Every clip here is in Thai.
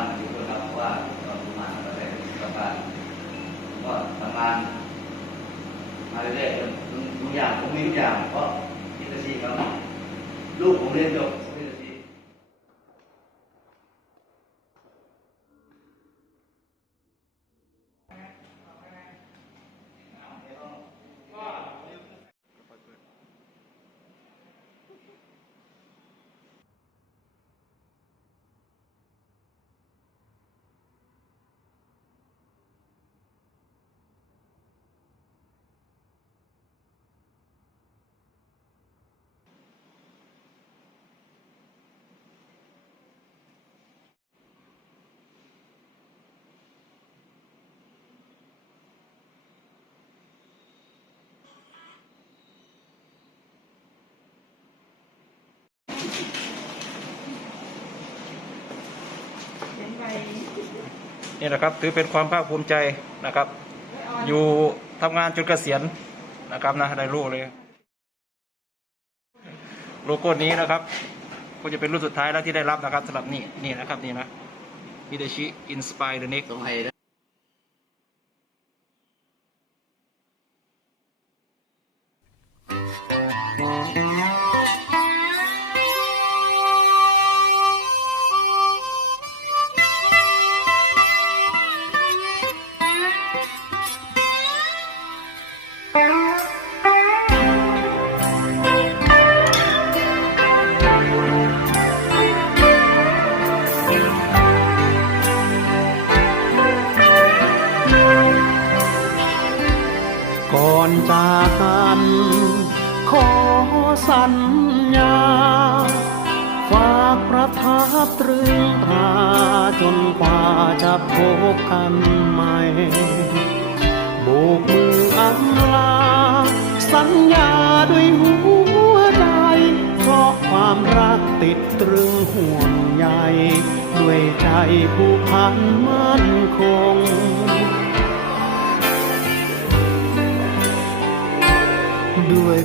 านมาอยู่ด้วยกันว่าตอนประมาณอะไรประมาณก็ทำงานมาเรื่อยๆทุกอย่างผมมีทุกอย่างเพราะที่ตะซีครับลูกผมเรียนจบ นี่แหละครับถือเป็นความภาคภูมิใจนะครับ อยู่ทำงานจนเกษียณนะครับนะได้รู้เลย โลโก้นี้นะครับก็จะเป็นรุ่นสุดท้ายแล้วที่ได้รับนะครับสำหรับนี่นี่นะครับนี่นะฮิเดชิอินสปายเดอะเน็กตรงไหน ขอสัญญา ฝากประทับตรึงตราจนกว่าจะพบกันใหม่โบกมืออำลา สัญญาด้วยหัวใจ เพราะความรักติดตรึงห่วงใยด้วยใจผู้พันมั่นคง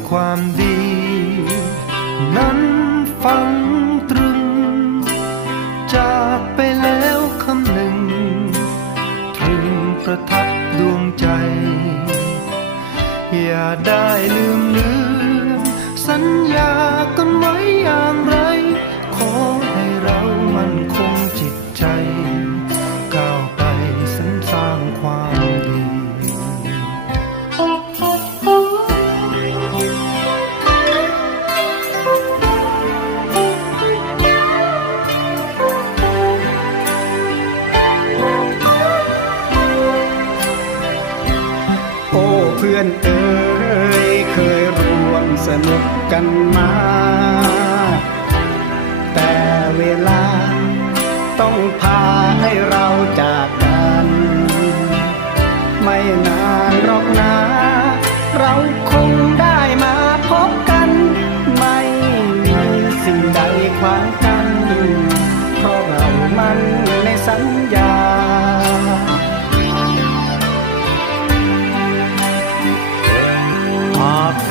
ความดี นั้นฟังตรึง จากไปแล้วคำหนึ่งถึงประทับดวงใจ อย่าได้ลืมเลือ พื่อนเอ๋ยเคยร่วมสนุกกันมา แต่เวลาต้องพาให้เราจากกัน ไม่นาน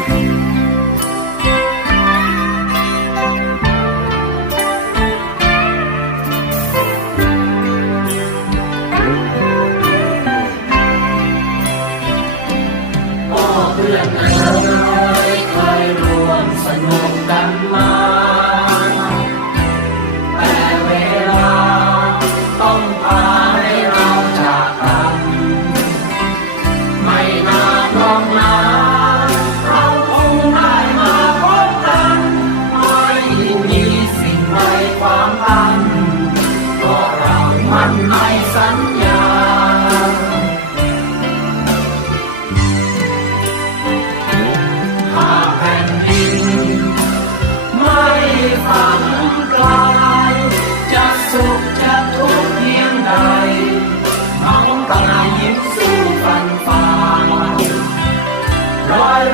ไ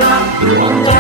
รักดวงใจ